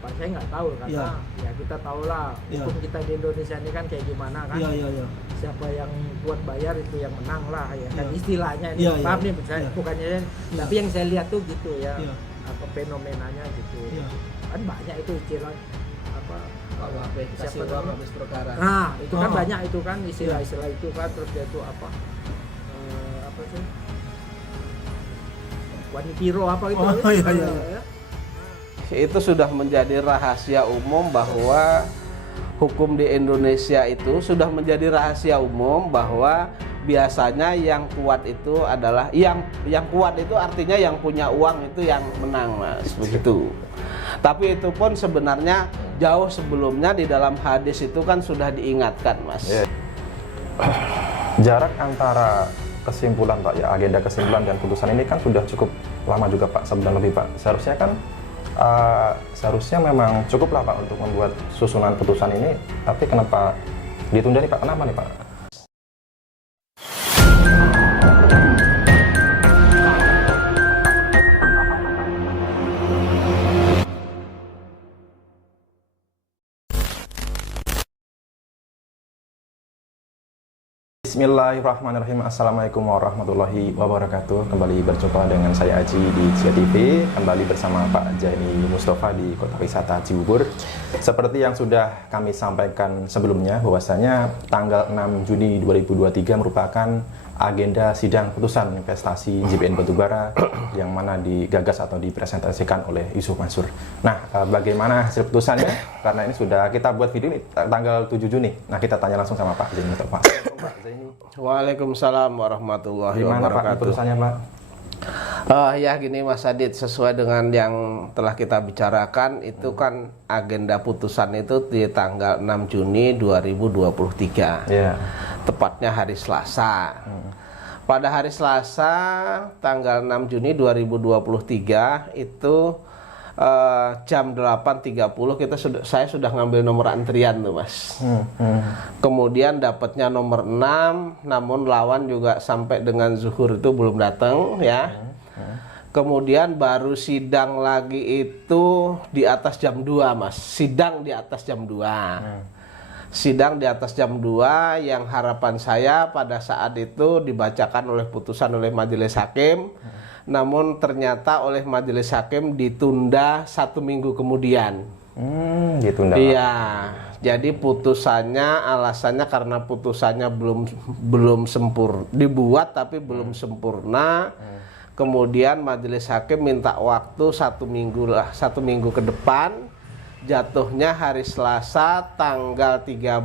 berapa saya nggak tahu karena ya kita tahulah hukum kita di Indonesia ini kan kayak gimana kan. Siapa yang buat bayar itu yang menang lah ya kan istilahnya ini. Maaf nih saya bukannya tapi yang saya lihat tuh gitu ya. Apa fenomenanya gitu. Kan banyak itu istilah apa kasih uang habis perkara. Nah, itu kan banyak itu kan istilah-istilah itu kan terus dia itu apa sih? Wanipiro apa gitu. Itu sudah menjadi rahasia umum bahwa hukum di Indonesia itu sudah menjadi rahasia umum bahwa biasanya yang kuat itu adalah yang kuat itu artinya yang punya uang itu yang menang, Mas, begitu. Tapi itu pun sebenarnya jauh sebelumnya di dalam hadis itu kan sudah diingatkan, Mas. Jarak antara kesimpulan, Pak, ya agenda kesimpulan dan putusan ini kan sudah cukup lama juga, Pak, sebulan lebih, Pak. Seharusnya kan seharusnya memang cukup lah, Pak, untuk membuat susunan putusan ini, tapi kenapa ditunda nih, Pak? Kenapa nih, Pak? Bismillahirrahmanirrahim. Assalamualaikum warahmatullahi wabarakatuh. Kembali berjumpa dengan saya Aji di Cia TV. Kembali bersama Pak Jaini Mustafa di Kota Wisata Cibubur. Seperti yang sudah kami sampaikan sebelumnya, bahwasanya tanggal 6 Juni 2023 merupakan agenda sidang putusan investasi JBN Batubara yang mana digagas atau dipresentasikan oleh Yusuf Mansur. Nah, bagaimana hasil putusannya? Karena ini sudah kita buat video ini tanggal 7 Juni. Nah, kita tanya langsung sama Pak Zaini Mustafa. Pak Zaini. Waalaikumsalam warahmatullahi Gimana, wabarakatuh. Pak, putusannya, Pak? Ya gini, Mas Adit, sesuai dengan yang telah kita bicarakan itu kan agenda putusan itu di tanggal 6 Juni 2023. Tepatnya hari Selasa. Pada hari Selasa tanggal 6 Juni 2023 itu jam 8.30 saya sudah ngambil nomor antrian tuh, Mas. Kemudian dapatnya nomor 6, namun lawan juga sampai dengan zuhur itu belum datang ya. Kemudian baru sidang lagi itu di atas jam 2, Mas. Sidang di atas jam 2. Sidang di atas jam 2 yang harapan saya pada saat itu dibacakan oleh putusan oleh majelis hakim. Namun ternyata oleh majelis hakim ditunda 1 minggu kemudian. Ditunda. Iya, jadi putusannya alasannya karena putusannya belum sempurna, dibuat tapi belum sempurna. Kemudian majelis hakim minta waktu 1 minggu ke depan. Jatuhnya hari Selasa tanggal 13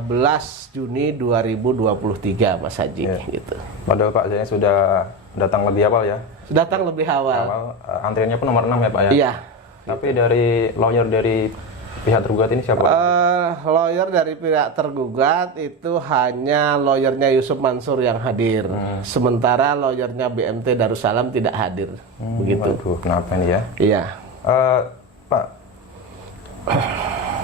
Juni 2023, Mas Haji. Gitu. Padahal Pak Zaini sudah datang lebih awal ya? Datang lebih awal. Antriannya pun nomor 6 ya, Pak ya? Iya. Tapi dari lawyer dari pihak tergugat ini siapa? Lawyer dari pihak tergugat itu hanya lawyernya Yusuf Mansur yang hadir. Sementara lawyernya BMT Darussalam tidak hadir. Begitu. Aduh, kenapa ini ya? Iya. Pak,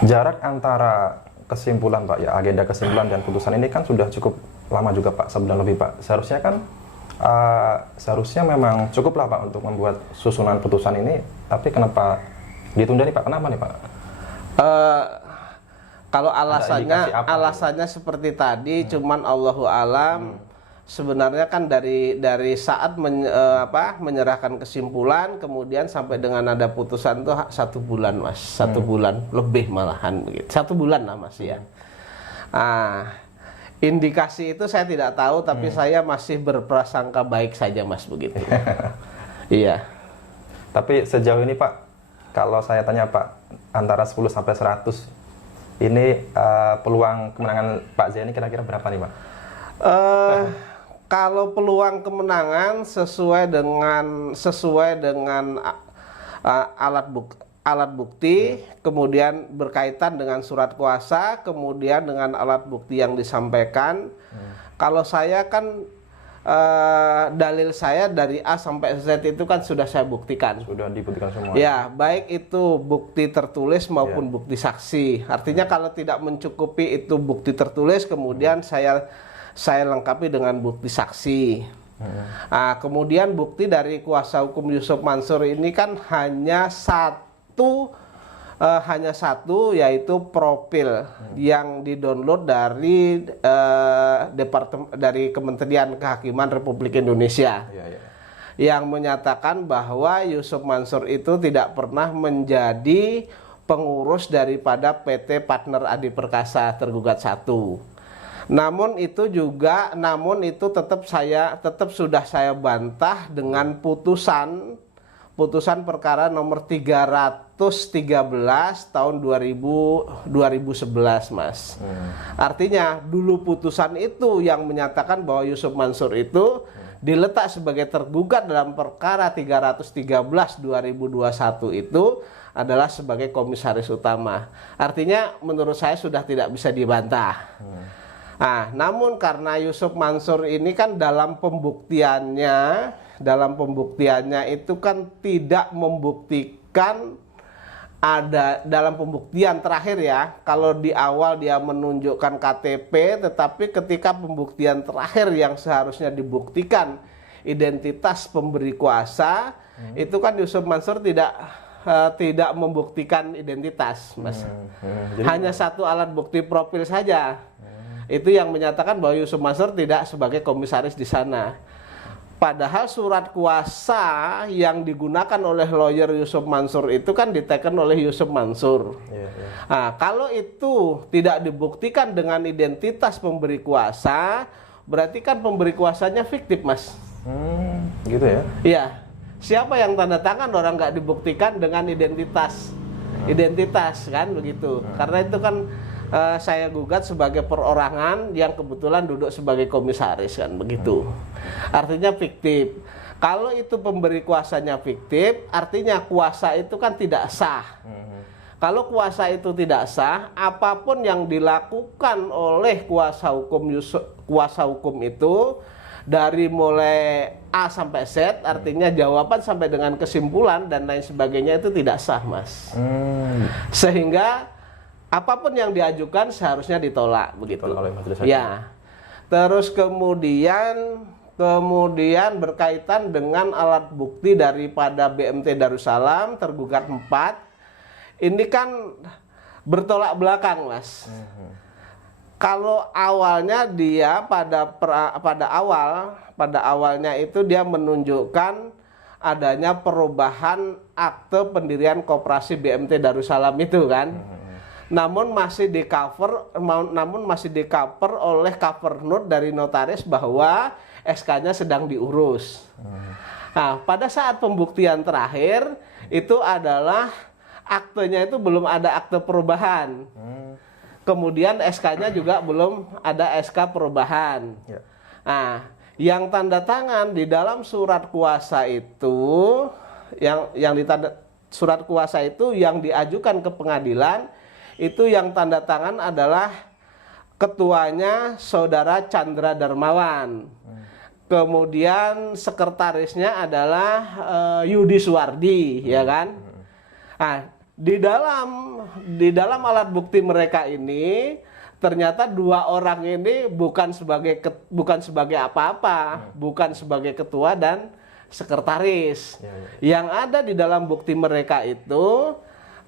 jarak antara kesimpulan, Pak, ya agenda kesimpulan dan putusan ini kan sudah cukup lama juga, Pak, sebulan lebih, Pak. Seharusnya kan seharusnya memang cukup lah, Pak, untuk membuat susunan putusan ini, tapi kenapa ditunda nih, Pak? Kenapa nih, Pak? Kalau alasannya seperti tadi, cuman Allahu alam. Sebenarnya kan dari saat menyerahkan kesimpulan kemudian sampai dengan ada putusan tuh 1 bulan, Mas. 1 bulan lebih malahan begitu. 1 bulan lah, Mas, ya. Indikasi itu saya tidak tahu, tapi saya masih berprasangka baik saja, Mas, begitu. Iya. Tapi sejauh ini, Pak, kalau saya tanya, Pak, antara 10 sampai 100 ini peluang kemenangan Pak Zaini kira-kira berapa nih, Pak? Kalau peluang kemenangan sesuai dengan alat bukti, kemudian berkaitan dengan surat kuasa, kemudian dengan alat bukti yang disampaikan. Kalau saya kan dalil saya dari A sampai Z itu kan sudah saya buktikan. Sudah dibuktikan semua. Ya, baik itu bukti tertulis maupun bukti saksi. Artinya kalau tidak mencukupi itu bukti tertulis, kemudian saya lengkapi dengan bukti saksi. Kemudian bukti dari kuasa hukum Yusuf Mansur ini kan hanya satu hanya satu, yaitu profil yang didownload dari dari Kementerian Kehakiman Republik Indonesia, yang menyatakan bahwa Yusuf Mansur itu tidak pernah menjadi pengurus daripada PT Partner Adi Perkasa tergugat 1. Namun itu tetap sudah saya bantah dengan putusan perkara nomor 313 tahun 2011, Mas. Artinya dulu putusan itu yang menyatakan bahwa Yusuf Mansur itu diletak sebagai tergugat dalam perkara 313 2021 itu adalah sebagai komisaris utama. Artinya menurut saya sudah tidak bisa dibantah. Nah, namun karena Yusuf Mansur ini kan dalam pembuktiannya itu kan tidak membuktikan, ada dalam pembuktian terakhir ya, kalau di awal dia menunjukkan KTP, tetapi ketika pembuktian terakhir yang seharusnya dibuktikan identitas pemberi kuasa, itu kan Yusuf Mansur tidak membuktikan identitas, Mas. Hanya satu alat bukti profil saja. Itu yang menyatakan bahwa Yusuf Mansur tidak sebagai komisaris di sana. Padahal surat kuasa yang digunakan oleh lawyer Yusuf Mansur itu kan diteken oleh Yusuf Mansur. Nah, kalau itu tidak dibuktikan dengan identitas pemberi kuasa, berarti kan pemberi kuasanya fiktif, Mas. Gitu ya? Iya. Siapa yang tanda tangan orang nggak dibuktikan dengan identitas kan begitu. Karena itu kan saya gugat sebagai perorangan yang kebetulan duduk sebagai komisaris kan begitu. Artinya fiktif. Kalau itu pemberi kuasanya fiktif, artinya kuasa itu kan tidak sah. Kalau kuasa itu tidak sah, apapun yang dilakukan oleh kuasa hukum itu dari mulai A sampai Z, artinya jawaban sampai dengan kesimpulan dan lain sebagainya itu tidak sah, Mas. Sehingga apapun yang diajukan seharusnya ditolak begitu. Ya. Terus kemudian berkaitan dengan alat bukti daripada BMT Darussalam tergugat 4. Ini kan bertolak belakang, Mas. Kalau awalnya dia pada awalnya itu dia menunjukkan adanya perubahan akte pendirian koperasi BMT Darussalam itu kan. Namun masih di cover oleh cover note dari notaris bahwa SK-nya sedang diurus. Nah, pada saat pembuktian terakhir itu adalah aktenya itu belum ada akte perubahan. Kemudian SK-nya juga belum ada SK perubahan. Nah, yang tanda tangan di dalam surat kuasa itu surat kuasa itu yang diajukan ke pengadilan itu yang tanda tangan adalah ketuanya Saudara Chandra Darmawan. Kemudian sekretarisnya adalah Yudi Suwardi, ya kan? Nah, di dalam alat bukti mereka ini ternyata dua orang ini bukan sebagai apa-apa, bukan sebagai ketua dan sekretaris. Yang ada di dalam bukti mereka itu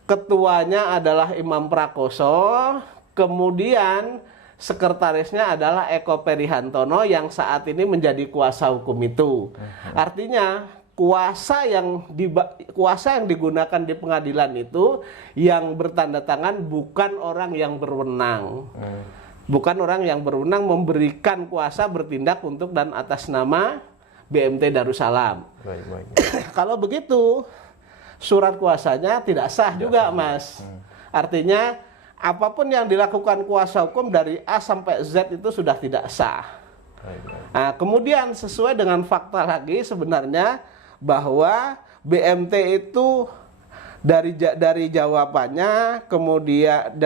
ketuanya adalah Imam Prakoso, kemudian sekretarisnya adalah Eko Perihantono yang saat ini menjadi kuasa hukum itu. Artinya kuasa yang digunakan di pengadilan itu yang bertanda tangan bukan orang yang berwenang. Bukan orang yang berwenang memberikan kuasa bertindak untuk dan atas nama BMT Darussalam. Kalau begitu surat kuasanya tidak sah juga, Mas. Artinya apapun yang dilakukan kuasa hukum dari A sampai Z itu sudah tidak sah. Nah, kemudian sesuai dengan fakta lagi sebenarnya bahwa BMT itu dari jawabannya kemudian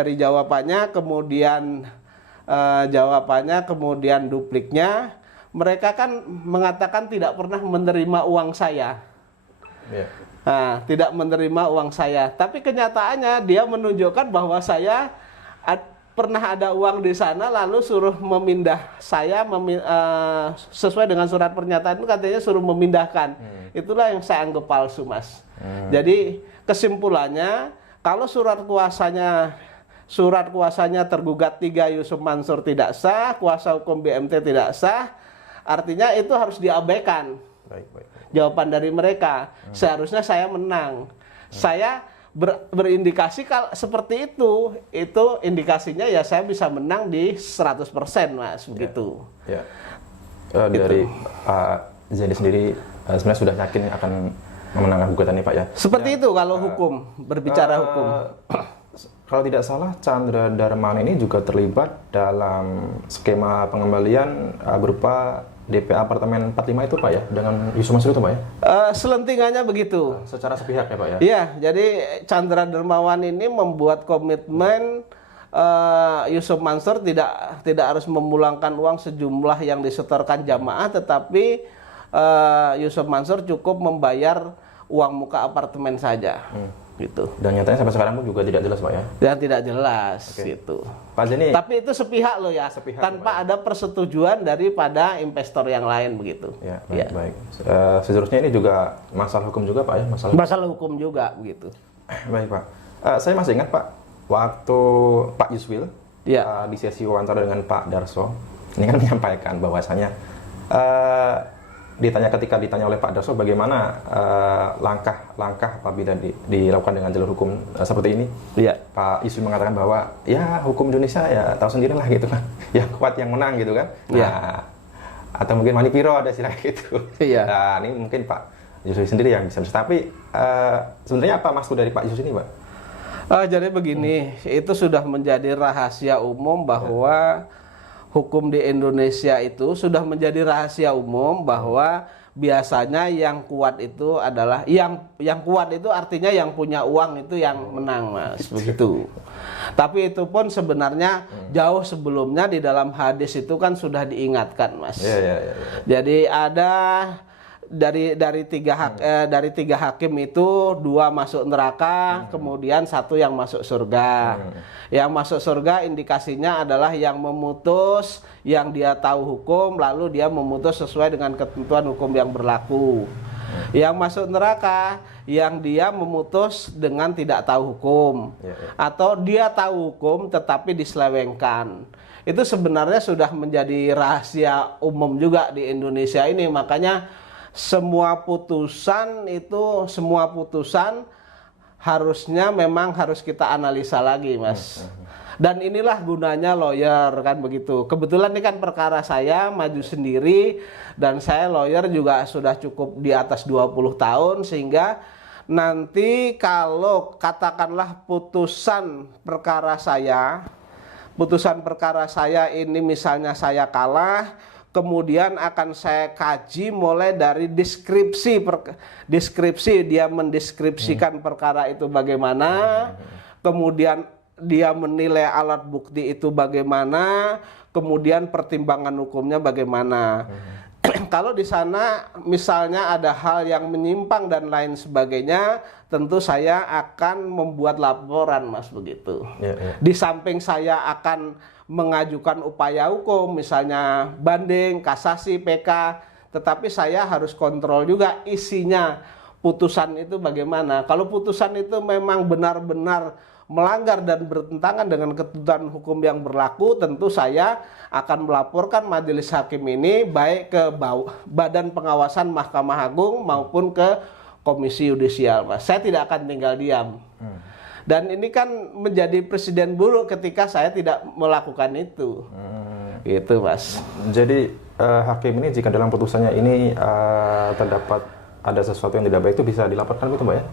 dupliknya mereka kan mengatakan tidak pernah menerima uang saya. Nah, tidak menerima uang saya, tapi kenyataannya dia menunjukkan bahwa saya pernah ada uang di sana lalu suruh memindah saya sesuai dengan surat pernyataan itu katanya suruh memindahkan. Itulah yang saya anggap palsu, Mas. Jadi kesimpulannya kalau surat kuasanya tergugat 3 Yusuf Mansur tidak sah, kuasa hukum BMT tidak sah, artinya itu harus diabaikan. Baik. Jawaban dari mereka, seharusnya saya menang. Saya berindikasi kalau seperti itu indikasinya ya saya bisa menang di 100% Mas, begitu. Ya. Dari Pak Zaini sendiri sebenarnya sudah yakin akan memenangkan gugatan ini Pak ya? Seperti itu kalau hukum, berbicara hukum. Kalau tidak salah, Chandra Darmawan ini juga terlibat dalam skema pengembalian berupa DP apartemen 45 itu Pak ya, dengan Yusuf Mansur itu Pak ya? Selentingannya begitu. Secara sepihak ya Pak ya? Iya, jadi Chandra Darmawan ini membuat komitmen Yusuf Mansur tidak harus memulangkan uang sejumlah yang disetorkan jamaah, tetapi Yusuf Mansur cukup membayar uang muka apartemen saja. Gitu. Dan nyatanya sampai sekarang pun juga tidak jelas Pak ya? Dan tidak jelas gitu. Pak Zaini. Tapi itu sepihak loh ya, tanpa ada persetujuan daripada investor yang lain begitu. Ya, baik. Seterusnya ini juga masalah hukum juga Pak ya? Masalah hukum juga begitu. Baik Pak. Saya masih ingat Pak, waktu Pak Yuswil di sesi wawancara dengan Pak Darso, ini kan menyampaikan bahwasanya ketika ditanya oleh Pak Darso bagaimana langkah-langkah apabila dilakukan dengan jalur hukum seperti ini, Pak Yuswil mengatakan bahwa ya hukum Indonesia ya tahu sendirilah gitu kan, yang kuat yang menang gitu kan. Nah, atau mungkin manipiro ada istilah gitu. Nah, ini mungkin Pak Yuswil sendiri yang bisa. Tapi sebenarnya apa maksud dari Pak Yuswil ini Pak? Jadi begini, itu sudah menjadi rahasia umum bahwa hukum di Indonesia itu sudah menjadi rahasia umum bahwa biasanya yang kuat itu adalah yang kuat itu artinya yang punya uang itu yang menang Mas, begitu. Tapi itu pun sebenarnya jauh sebelumnya di dalam hadis itu kan sudah diingatkan Mas. Jadi ada dari tiga hakim itu 2 masuk neraka, kemudian 1 yang masuk surga. Yang masuk surga indikasinya adalah yang memutus, yang dia tahu hukum, lalu dia memutus sesuai dengan ketentuan hukum yang berlaku. Yang masuk neraka, yang dia memutus dengan tidak tahu hukum, atau dia tahu hukum tetapi diselewengkan. Itu sebenarnya sudah menjadi rahasia umum juga di Indonesia ini, makanya semua putusan harusnya memang harus kita analisa lagi Mas. Dan inilah gunanya lawyer kan begitu. Kebetulan ini kan perkara saya maju sendiri dan saya lawyer juga sudah cukup di atas 20 tahun, sehingga nanti kalau katakanlah putusan perkara saya ini misalnya saya kalah, kemudian akan saya kaji mulai dari deskripsi dia mendeskripsikan perkara itu bagaimana, kemudian dia menilai alat bukti itu bagaimana, kemudian pertimbangan hukumnya bagaimana. Kalau di sana misalnya ada hal yang menyimpang dan lain sebagainya, tentu saya akan membuat laporan Mas, begitu. Di samping saya akan mengajukan upaya hukum, misalnya banding, kasasi, PK, tetapi saya harus kontrol juga isinya putusan itu bagaimana. Kalau putusan itu memang benar-benar melanggar dan bertentangan dengan ketentuan hukum yang berlaku, tentu saya akan melaporkan majelis hakim ini baik ke Badan Pengawasan Mahkamah Agung maupun ke Komisi Yudisial Mas. Saya tidak akan tinggal diam. Dan ini kan menjadi presiden buruk ketika saya tidak melakukan itu. Gitu Mas. Jadi hakim ini jika dalam putusannya ini terdapat ada sesuatu yang tidak baik, itu bisa dilaporkan gitu Mbak ya?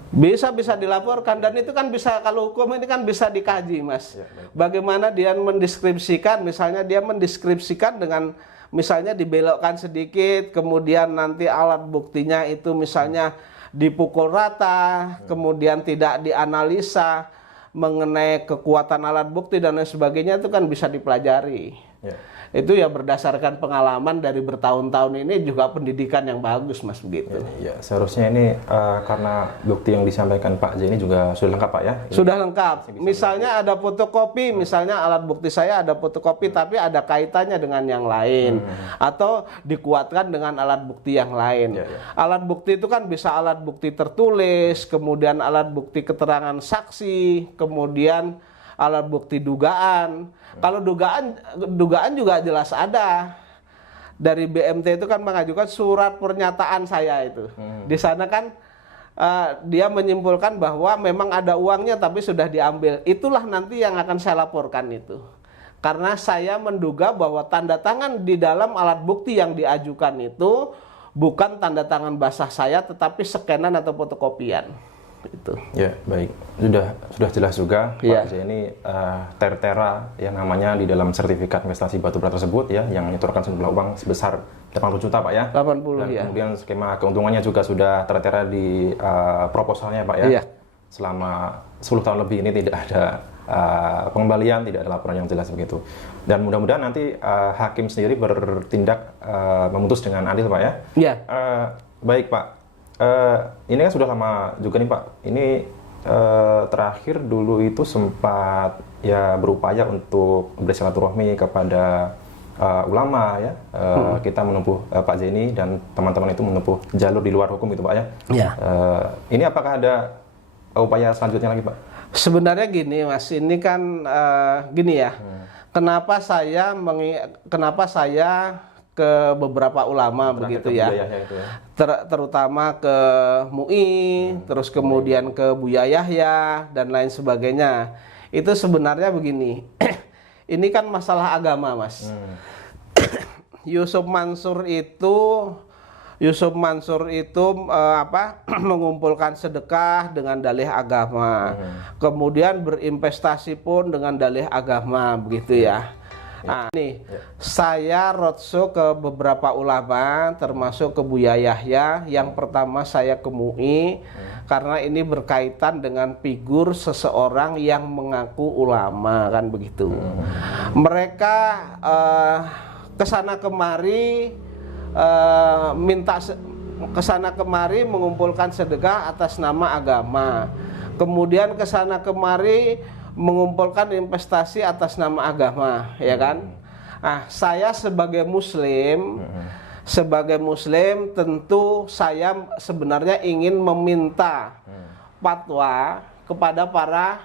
Bisa dilaporkan, dan itu kan bisa, kalau hukum ini kan bisa dikaji Mas. Bagaimana dia mendeskripsikan, misalnya dia mendeskripsikan dengan misalnya dibelokkan sedikit, kemudian nanti alat buktinya itu misalnya dipukul rata, kemudian tidak dianalisa mengenai kekuatan alat bukti dan lain sebagainya, itu kan bisa dipelajari. Ya. Itu ya berdasarkan pengalaman dari bertahun-tahun ini juga pendidikan yang bagus Mas begitu. Ya, seharusnya ini karena bukti yang disampaikan Pak J ini juga sudah lengkap Pak ya? Sudah lengkap. Misalnya ada fotokopi, misalnya alat bukti saya ada fotokopi tapi ada kaitannya dengan yang lain atau dikuatkan dengan alat bukti yang lain. Alat bukti itu kan bisa alat bukti tertulis, kemudian alat bukti keterangan saksi, kemudian alat bukti dugaan. Kalau dugaan juga jelas ada. Dari BMT itu kan mengajukan surat pernyataan saya itu. Di sana kan dia menyimpulkan bahwa memang ada uangnya tapi sudah diambil. Itulah nanti yang akan saya laporkan itu. Karena saya menduga bahwa tanda tangan di dalam alat bukti yang diajukan itu bukan tanda tangan basah saya tetapi scanan atau fotokopian. Itu. Ya, baik. Sudah jelas juga Pak J ini tertera yang namanya di dalam sertifikat investasi batubara tersebut ya, yang menyetorkan sejumlah uang sebesar 80 juta Pak ya. 80 dan ya. Kemudian skema keuntungannya juga sudah tertera di proposalnya Pak ya. Iya. Selama 10 tahun lebih ini tidak ada pengembalian, tidak ada laporan yang jelas begitu. Dan mudah-mudahan nanti hakim sendiri bertindak memutus dengan adil Pak ya. Iya. Baik Pak. Ini kan sudah lama juga nih Pak. Ini terakhir dulu itu sempat ya berupaya untuk bersilaturahmi kepada ulama ya. Kita menempuh Pak Zeni dan teman-teman itu menempuh jalur di luar hukum itu Pak ya. Iya. Ini apakah ada upaya selanjutnya lagi Pak? Sebenarnya gini Mas, ini kan gini ya. Kenapa saya ke beberapa ulama begitu ya, terutama ke MUI, terus kemudian ke Buya Yahya dan lain sebagainya. Itu sebenarnya begini, ini kan masalah agama Mas. Yusuf Mansur itu mengumpulkan sedekah dengan dalih agama, kemudian berinvestasi pun dengan dalih agama begitu ya. Nah, nih saya roadshow ke beberapa ulama, termasuk ke Buya Yahya. Yang pertama saya ke MUI karena ini berkaitan dengan figur seseorang yang mengaku ulama kan begitu. Mereka kesana kemari kesana kemari mengumpulkan sedekah atas nama agama. Kemudian kesana kemari mengumpulkan investasi atas nama agama, ya kan? Nah, saya sebagai muslim tentu saya sebenarnya ingin meminta fatwa kepada para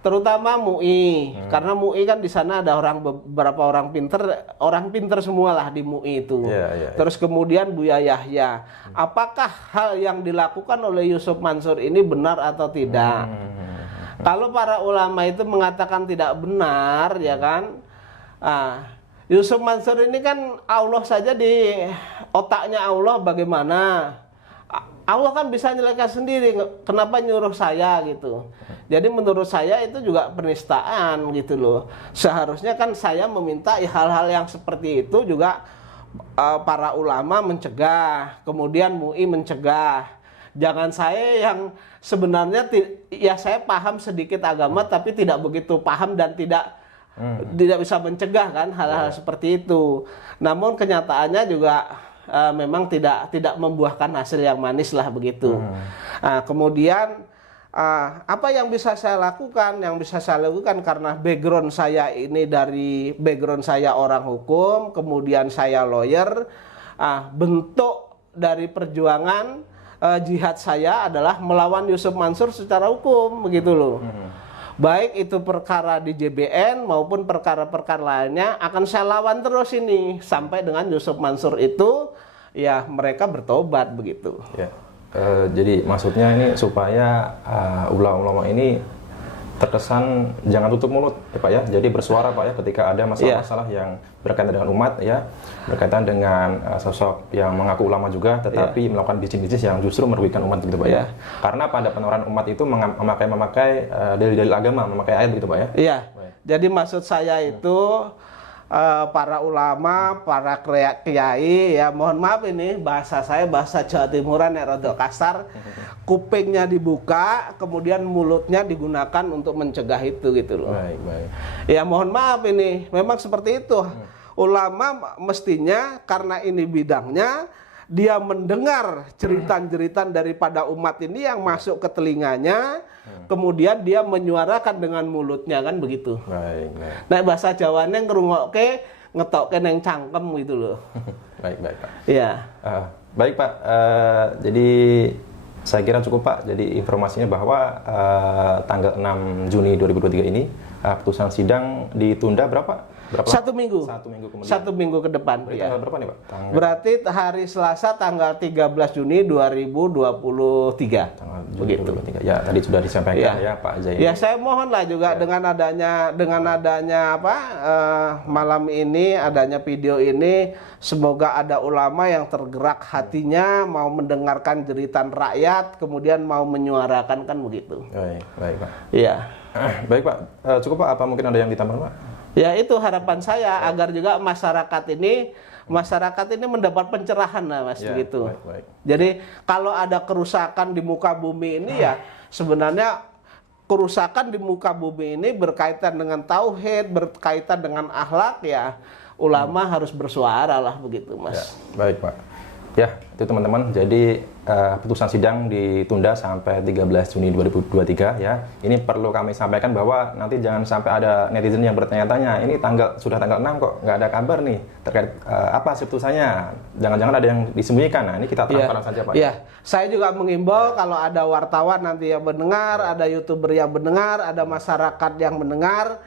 terutama MUI, karena MUI kan di sana ada beberapa orang pinter semua lah di MUI itu. Terus kemudian Buya Yahya, apakah hal yang dilakukan oleh Yusuf Mansur ini benar atau tidak? Kalau para ulama itu mengatakan tidak benar, ya kan? Yusuf Mansur ini kan Allah saja di otaknya Allah bagaimana? Allah kan bisa nyelekan sendiri, kenapa nyuruh saya gitu. Jadi menurut saya itu juga penistaan gitu loh. Seharusnya kan saya meminta hal-hal yang seperti itu juga para ulama mencegah, kemudian MUI mencegah. Jangan saya yang sebenarnya ya saya paham sedikit agama tapi tidak begitu paham dan tidak bisa mencegah kan hal-hal seperti itu. Namun kenyataannya juga memang tidak membuahkan hasil yang manis lah begitu. Nah, kemudian apa yang bisa saya lakukan? Yang bisa saya lakukan karena background saya ini dari background saya orang hukum, kemudian saya lawyer. Bentuk dari perjuangan jihad saya adalah melawan Yusuf Mansur secara hukum begitu loh. Baik itu perkara di JBN maupun perkara-perkara lainnya akan saya lawan terus ini sampai dengan Yusuf Mansur itu ya mereka bertobat begitu. Ya. Jadi maksudnya ini supaya ulama-ulama ini terkesan jangan tutup mulut ya Pak ya. Jadi bersuara Pak ya ketika ada masalah-masalah yang berkaitan dengan umat ya, berkaitan dengan sosok yang mengaku ulama juga tetapi melakukan bisnis-bisnis yang justru merugikan umat gitu Pak ya. Karena pada penolakan umat itu memakai dalil-dalil agama, memakai ayat gitu Pak ya. Iya. Jadi maksud saya itu para ulama, para kiai, ya mohon maaf ini bahasa saya bahasa Jawa Timuran ya rada kasar. Kupingnya dibuka, kemudian mulutnya digunakan untuk mencegah itu gitu loh. Baik, baik. Ya mohon maaf ini, memang seperti itu. Ulama mestinya karena ini bidangnya, dia mendengar jeritan-jeritan daripada umat ini yang masuk ke telinganya, kemudian dia menyuarakan dengan mulutnya, kan begitu. Baik, baik. Nah bahasa Jawanya ngerungokke, ngetokke neng cangkem gitu loh. Baik, baik Pak. Iya. Baik Pak, jadi saya kira cukup Pak. Jadi informasinya bahwa tanggal 6 Juni 2023 ini putusan sidang ditunda berapa? 1 minggu. 1 minggu kemudian. 1 minggu ke depan. Berarti Ya. tanggal berapa nih Pak? Berarti hari Selasa tanggal 13 Juni 2023. Tanggal Juni Begitu. 2023. Ya, tadi sudah disampaikan ya Pak Zaini. Ya, saya mohonlah juga dengan adanya malam ini, adanya video ini, semoga ada ulama yang tergerak hatinya mau mendengarkan jeritan rakyat, kemudian mau menyuarakan, kan begitu. Baik, baik Pak. Iya. Baik Pak, cukup Pak, apa mungkin ada yang ditambah Pak? Ya itu harapan saya agar juga masyarakat ini mendapat pencerahan lah Mas, Ya, begitu. baik, baik. Jadi kalau ada kerusakan di muka bumi ini ya sebenarnya kerusakan di muka bumi ini berkaitan dengan tauhid, berkaitan dengan akhlak, ya ulama harus bersuara lah begitu Mas. Ya, baik Pak. Ya, itu teman-teman. Jadi putusan sidang ditunda sampai 13 Juni 2023 ya. Ini perlu kami sampaikan bahwa nanti jangan sampai ada netizen yang bertanya-tanya, ini sudah tanggal 6 kok nggak ada kabar nih terkait apa sih putusannya. Jangan-jangan ada yang disembunyikan. Nah, ini kita transparan saja Pak. Iya, saya juga mengimbau kalau ada wartawan nanti yang mendengar, ada YouTuber yang mendengar, ada masyarakat yang mendengar,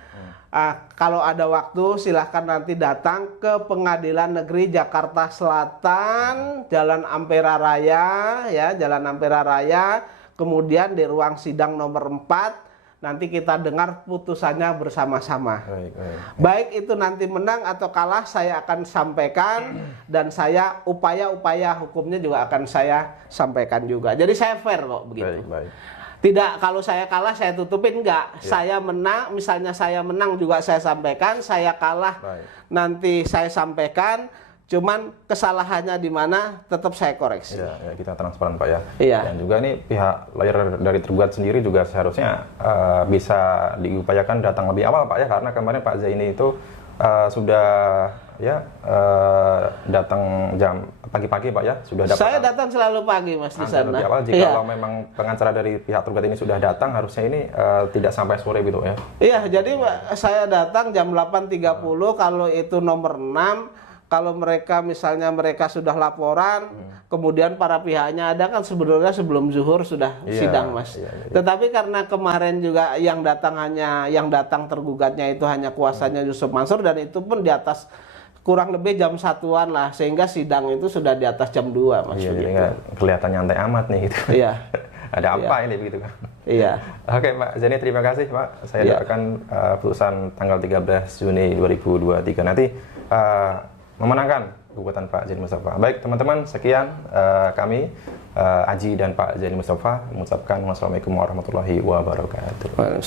kalau ada waktu silahkan nanti datang ke Pengadilan Negeri Jakarta Selatan, Jalan Ampera Raya, ya Jalan Ampera Raya. Kemudian di ruang sidang nomor 4 nanti kita dengar putusannya bersama-sama. Baik itu nanti menang atau kalah saya akan sampaikan, dan saya upaya-upaya hukumnya juga akan saya sampaikan juga. Jadi saya fair kok begitu. Baik. Tidak, kalau saya kalah saya tutupin, enggak. Ya. Saya menang, misalnya saya menang juga saya sampaikan, saya kalah nanti saya sampaikan, cuman kesalahannya di mana tetap saya koreksi. Ya, kita transparan Pak ya. Iya. Dan juga nih pihak lawyer dari Tergugat sendiri juga seharusnya bisa diupayakan datang lebih awal Pak ya, karena kemarin Pak Zaini itu sudah datang jam pagi-pagi Pak ya, sudah dapat. Saya datang selalu pagi Mas di sana. Lebih awal. Jika memang pengacara dari pihak Tergugat ini sudah datang, harusnya ini tidak sampai sore gitu ya. Iya, jadi saya datang jam 8.30 kalau itu nomor 6. Kalau mereka misalnya mereka sudah laporan, kemudian para pihaknya ada, kan sebenarnya sebelum zuhur sudah sidang Mas. Iya. Tetapi karena kemarin juga yang datang tergugatnya itu hanya kuasanya Yusuf Mansur, dan itu pun di atas kurang lebih jam 1-an lah, sehingga sidang itu sudah di atas jam 2 Mas. Iya, jadi nggak kelihatan nyantai amat nih gitu. Iya. Ada apa ini begitu kan? Iya. Oke Pak Zaini, terima kasih Pak. Saya doakan putusan tanggal 13 Juni 2023 nanti memenangkan gugatan Pak Zaini Mustafa. Baik teman-teman, sekian kami Aji dan Pak Zaini Mustafa mengucapkan wassalamualaikum warahmatullahi wabarakatuh.